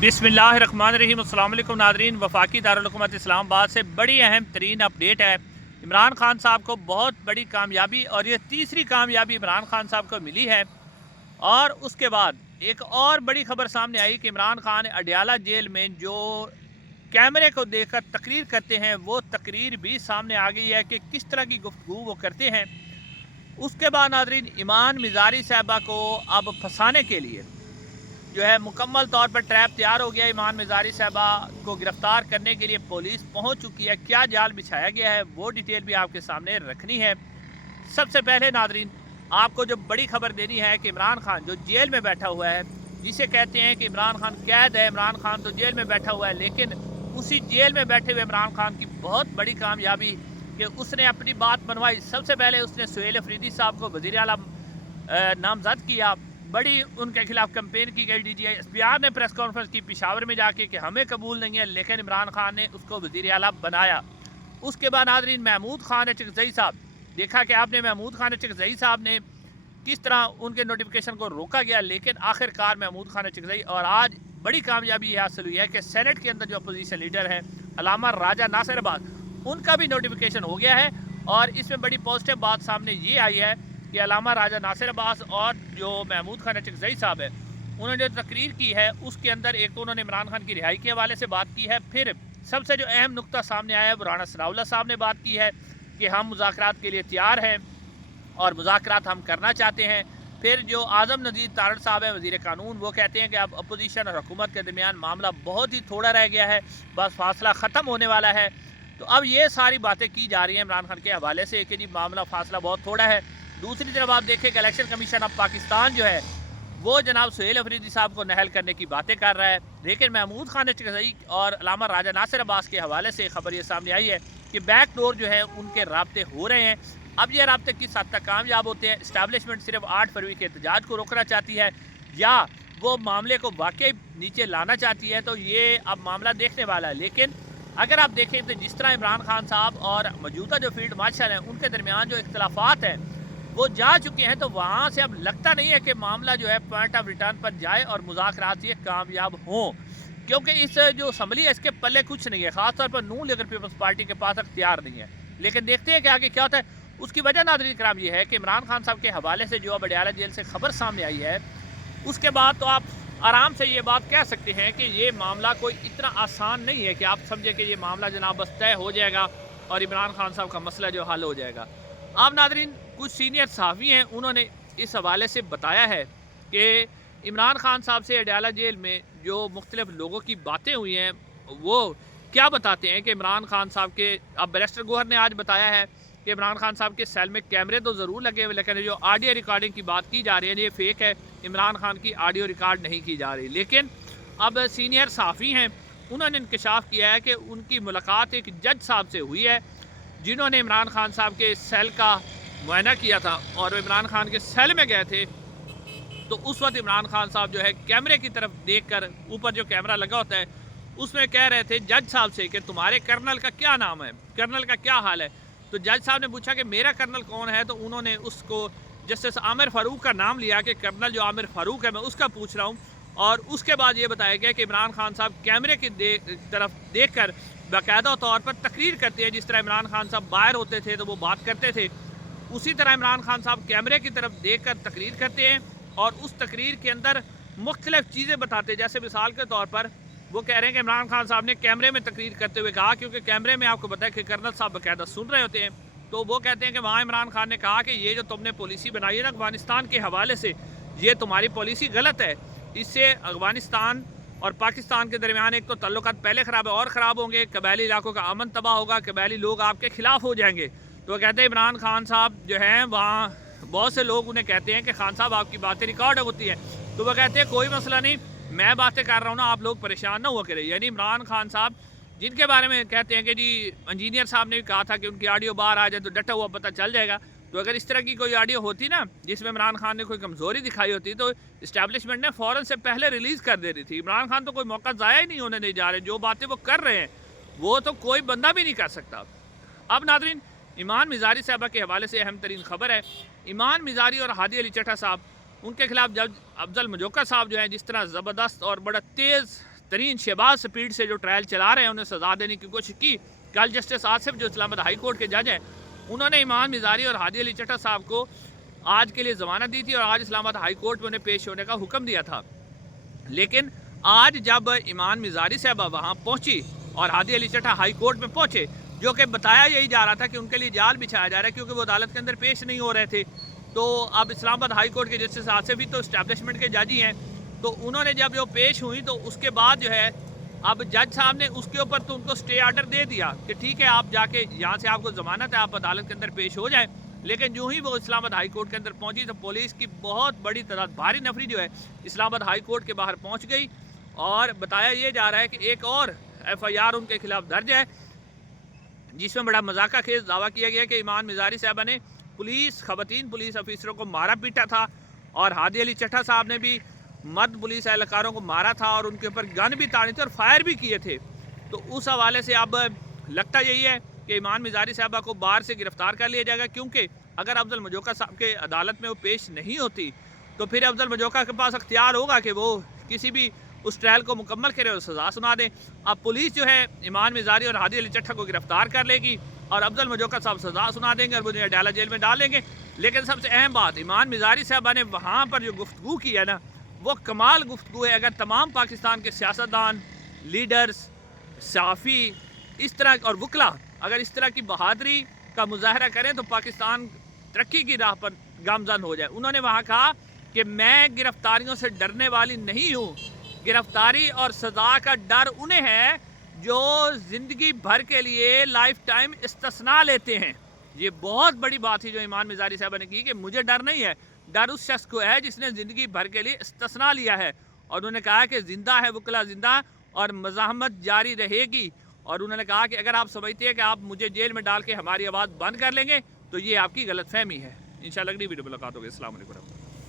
बिस्मिल्लाहिर्रहमानिर्रहीम। अस्सलाम वालेकुम नादरीन, वफाकी दारुल हुकूमत इस्लामाबाद से बड़ी अहम तरीन अपडेट है। इमरान खान साहब को बहुत बड़ी कामयाबी, और ये तीसरी कामयाबी इमरान खान साहब को मिली है। और उसके बाद एक और बड़ी खबर सामने आई कि इमरान खान अडयाला जेल में जो कैमरे को देखकर तकरीर करते हैं, वो तकरीर भी सामने आ गई है कि किस तरह की गुफ्तगू वो करते हैं। उसके बाद नादरीन, ईमान मिजारी साहबा को अब फंसाने के लिए जो है मुकम्मल तौर पर ट्रैप तैयार हो गया। ईमान मिजारी साहबा को गिरफ्तार करने के लिए पुलिस पहुंच चुकी है। क्या जाल बिछाया गया है वो डिटेल भी आपके सामने रखनी है। सबसे पहले नादरीन, आपको जो बड़ी खबर देनी है कि इमरान खान जो जेल में बैठा हुआ है, जिसे कहते हैं कि इमरान खान कैद है, इमरान खान तो जेल में बैठा हुआ है, लेकिन उसी जेल में बैठे हुए इमरान खान की बहुत बड़ी कामयाबी कि उसने अपनी बात बनवाई। सबसे पहले उसने सुहेल अफरीदी साहब को वज़ीर आला नामजद किया। बड़ी उनके खिलाफ कंपेन की गई। DGI ने प्रेस कॉन्फ्रेंस की पेशावर में जाके कि हमें कबूल नहीं है, लेकिन इमरान खान ने उसको वज़ीर आला बनाया। उसके बाद नादरीन, महमूद खान चिकज़ई साहब, देखा कि आपने महमूद खान चिकज़ई साहब ने किस तरह उनके नोटिफिकेशन को रोका गया, लेकिन आखिरकार महमूद खान चिकज़ई, और आज बड़ी कामयाबी हासिल हुई है कि सेनेट के अंदर जो अपोजिशन लीडर है अल्लामा राजा नासिर अब्बास, उनका भी नोटिफिकेशन हो गया है। और इसमें बड़ी पॉजिटिव बात सामने ये आई है कि अल्लामा राजा नासिर अब्बास और जो महमूद खान चिकज़ई साहब है, उन्होंने जो तकरीर की है उसके अंदर एक तो उन्होंने इमरान खान की रिहाई के हवाले से बात की है। फिर सबसे जो अहम नुक्ता सामने आया है वो राना सनाउल्लाह साहब ने बात की है कि हम मुज़ाकरात के लिए तैयार हैं और मुज़ाकरात हम करना चाहते हैं। फिर जो आज़म नज़ीर तारड़ साहब हैं, वज़ीर कानून, वो कहते हैं कि अब अपोजिशन और हुकूमत के दरमियान मामला बहुत ही थोड़ा रह गया है, बस फासला ख़त्म होने वाला है। तो अब ये सारी बातें की जा रही हैं इमरान खान के हवाले से कि जी मामला फासला बहुत थोड़ा है। दूसरी तरफ आप देखें कि इलेक्शन कमीशन ऑफ पाकिस्तान जो है वो जनाब सुहेल अफरीदी साहब को नहल करने की बातें कर रहा है, लेकिन महमूद खान चिकज़ई और अल्लामा राजा नासिर अब्बास के हवाले से खबर ये सामने आई है कि बैक डोर जो है उनके राब्ते हो रहे हैं। अब ये राब्ते किस हद तक कामयाब होते हैं, इस्टेब्लिशमेंट सिर्फ 8 फरवरी के एहतजाज को रोकना चाहती है या वो मामले को वाकई नीचे लाना चाहती है, तो ये अब मामला देखने वाला है। लेकिन अगर आप देखें तो जिस तरह इमरान खान साहब और मौजूदा जो फील्ड मार्शल हैं उनके दरमियान जो इख्तलाफात हैं वो जा चुके हैं, तो वहाँ से अब लगता नहीं है कि मामला जो है पॉइंट ऑफ रिटर्न पर जाए और मुज़ाकरात ये कामयाब हों, क्योंकि इस जो असम्बली है इसके पल्ले कुछ नहीं है, ख़ासतौर पर नून लीग पीपल्स पार्टी के पास अख्तियार नहीं है। लेकिन देखते हैं कि आगे क्या होता है। उसकी वजह नाज़रीन कराम ये है कि इमरान खान साहब के हवाले से जो अब अडयाला जेल से खबर सामने आई है, उसके बाद तो आप आराम से ये बात कह सकते हैं कि ये मामला कोई इतना आसान नहीं है कि आप समझे कि ये मामला जनाब बस तय हो जाएगा और इमरान खान साहब का मसला जो हल हो जाएगा। आप नादरीन, कुछ सीनियर सहाफ़ी हैं, उन्होंने इस हवाले से बताया है कि इमरान खान साहब से अडयाला जेल में जो मुख्तलिफ लोगों की बातें हुई हैं वो क्या बताते हैं कि इमरान खान साहब के, अब बैरिस्टर गौहर ने आज बताया है कि इमरान खान साहब के सेल में कैमरे तो ज़रूर लगे हुए, लेकिन जो ऑडियो रिकॉर्डिंग की बात की जा रही है ये फ़ेक है, इमरान खान की ऑडियो रिकॉर्ड नहीं की जा रही। लेकिन अब सीनियर सहाफ़ी हैं, उन्होंने इंकशाफ किया है कि उनकी मुलाकात एक जज साहब से हुई है जिन्होंने इमरान खान साहब के सेल का मुआयना किया था, और वो इमरान खान के सेल में गए थे। तो उस वक्त इमरान खान साहब जो है कैमरे की तरफ देखकर, ऊपर जो कैमरा लगा होता है उसमें कह रहे थे जज साहब से कि तुम्हारे कर्नल का क्या नाम है, कर्नल का क्या हाल है। तो जज साहब ने पूछा कि मेरा कर्नल कौन है, तो उन्होंने उसको जस्टिस आमिर फ़ारूक का नाम लिया कि कर्नल जो आमिर फ़ारूक है मैं उसका पूछ रहा हूँ। और उसके बाद ये बताया गया कि इमरान खान साहब कैमरे की तरफ देख कर बाकायदा तौर पर तकरीर करते हैं। जिस तरह इमरान खान साहब बाहर होते थे तो वो बात करते थे, उसी तरह इमरान खान साहब कैमरे की तरफ देख कर तकरीर करते हैं और उस तकरीर के अंदर मुख्तलिफ चीज़ें बताते हैं। जैसे मिसाल के तौर पर वो कह रहे हैं कि इमरान खान साहब ने कैमरे में तकरीर करते हुए कहा, क्योंकि कैमरे में आपको पता है कि कर्नल साहब बाकायदा सुन रहे होते हैं, तो वो कहते हैं कि वहाँ इमरान खान ने कहा कि ये जो तुमने पॉलिसी बनाई है ना अफगानिस्तान के हवाले से, ये तुम्हारी पॉलिसी गलत है, इससे अफगानिस्तान और पाकिस्तान के दरमियान एक तो तल्लुकात पहले ख़राब है और ख़राब होंगे, कबायली इलाकों का अमन तबाह होगा, कबायली लोग आपके ख़िलाफ़ हो जाएंगे। तो वो कहते हैं इमरान खान साहब जो हैं वहाँ बहुत से लोग उन्हें कहते हैं कि खान साहब आपकी बातें रिकॉर्ड होती हैं, तो वो कहते हैं कोई मसला नहीं, मैं बातें कर रहा हूँ ना, आप लोग परेशान ना हुआ करें। यानी इमरान खान साहब जिनके बारे में कहते हैं कि जी इंजीनियर साहब ने भी कहा था कि उनकी ऑडियो बाहर आ जाए तो डटा हुआ पता चल जाएगा, तो अगर इस तरह की कोई ऑडियो होती ना जिसमें इमरान खान ने कोई कमज़ोरी दिखाई होती तो इस्टेब्लिशमेंट ने फ़ौरन से पहले रिलीज़ कर देनी थी। इमरान खान तो कोई मौका ज़ाया ही नहीं होने नहीं जा रहे, जो बातें वो कर रहे हैं वो तो कोई बंदा भी नहीं कर सकता। अब नादरीन, ईमान मिजारी साहबा के हवाले से अहम तरीन खबर है। ईमान मिजारी और हादी अली चट्टा साहब, उनके खिलाफ जज अफजल मजोकर साहब जो हैं जिस तरह ज़बरदस्त और बड़ा तेज़ तरीन शहबाज स्पीड से जो ट्रायल चला रहे हैं उन्हें सज़ा देने की कोशिश की। कल जस्टिस आसिफ जो इस्लामाबाद हाई कोर्ट के जज हैं, उन्होंने इमाम मिज़ारी और हादी अली चट्टा साहब को आज के लिए ज़मानत दी थी और आज इस्लामाबाद हाई कोर्ट में उन्हें पेश होने का हुक्म दिया था। लेकिन आज जब ईमान मिज़ारी साहबा वहाँ पहुँची और हादी अली चट्टा हाई कोर्ट में पहुँचे, जो कि बताया यही जा रहा था कि उनके लिए जाल बिछाया जा रहा है क्योंकि वो अदालत के अंदर पेश नहीं हो रहे थे, तो अब इस्लामाबाद हाई कोर्ट के जस्टिस आसिफ भी तो इस्टेब्लिशमेंट के जज ही हैं, तो उन्होंने जब वो पेश हुई तो उसके बाद जो है अब जज साहब ने उसके ऊपर तो उनको स्टे आर्डर दे दिया कि ठीक है आप जाके यहाँ से आपको ज़मानत है, आप अदालत के अंदर पेश हो जाएं। लेकिन जो ही वो इस्लामाबाद हाई कोर्ट के अंदर पहुँची तो पुलिस की बहुत बड़ी तादाद, भारी नफरी जो है इस्लामाबाद हाई कोर्ट के बाहर पहुँच गई और बताया ये जा रहा है कि एक और FIR उनके खिलाफ दर्ज है, जिसमें बड़ा मजाका खेज दावा किया गया कि ईमान मिज़ारी साहबा ने खवातीन पुलिस अफसरों को मारा पीटा था और हादी अली चट्टा साहब ने भी मर्द पुलिस एहलकारों को मारा था और उनके ऊपर गन भी ताड़ी थे और फायर भी किए थे। तो उस हवाले से अब लगता यही है कि ईमान मिज़ारी साहबा को बाहर से गिरफ्तार कर लिया जाएगा, क्योंकि अगर अफजल मजोका साहब के अदालत में वो पेश नहीं होती तो फिर अफजल मजोका के पास अख्तियार होगा कि वो किसी भी उस ट्रायल को मुकम्मल करे और सज़ा सुना दें। अब पुलिस जो है ईमान मिज़ारी और हादी अली चट्टा को गिरफ्तार कर लेगी और अफजल मजोका साहब सज़ा सुना देंगे और मुझे अडाला जेल में डालेंगे। लेकिन सबसे अहम बात, ईमान मिज़ारी साहबा ने वहाँ पर जो गुफ्तगू की है ना, वो कमाल गुफ्तगू है। अगर तमाम पाकिस्तान के सियासतदान, लीडर्स, सहाफ़ी इस तरह और वकला अगर इस तरह की बहादरी का मुजाहरा करें तो पाकिस्तान तरक्की की राह पर गामजन हो जाए। उन्होंने वहाँ कहा कि मैं गिरफ्तारियों से डरने वाली नहीं हूँ, गिरफ्तारी और सज़ा का डर उन्हें है जो ज़िंदगी भर के लिए लाइफ टाइम इस्तिस्ना लेते हैं। ये बहुत बड़ी बात थी जो ईमान मिज़ारी साहब ने की कि मुझे डर नहीं है, डर उस शख्स को है जिसने ज़िंदगी भर के लिए इस्तिस्ना लिया है। और उन्होंने कहा कि ज़िंदा है वकला ज़िंदा और मज़ाहमत जारी रहेगी। और उन्होंने कहा कि अगर आप समझते हैं कि आप मुझे जेल में डाल के हमारी आवाज़ बंद कर लेंगे तो ये आपकी गलतफहमी है। इंशाअल्लाह अगली वीडियो मुलाकात होगी। अस्सलाम वालेकुम।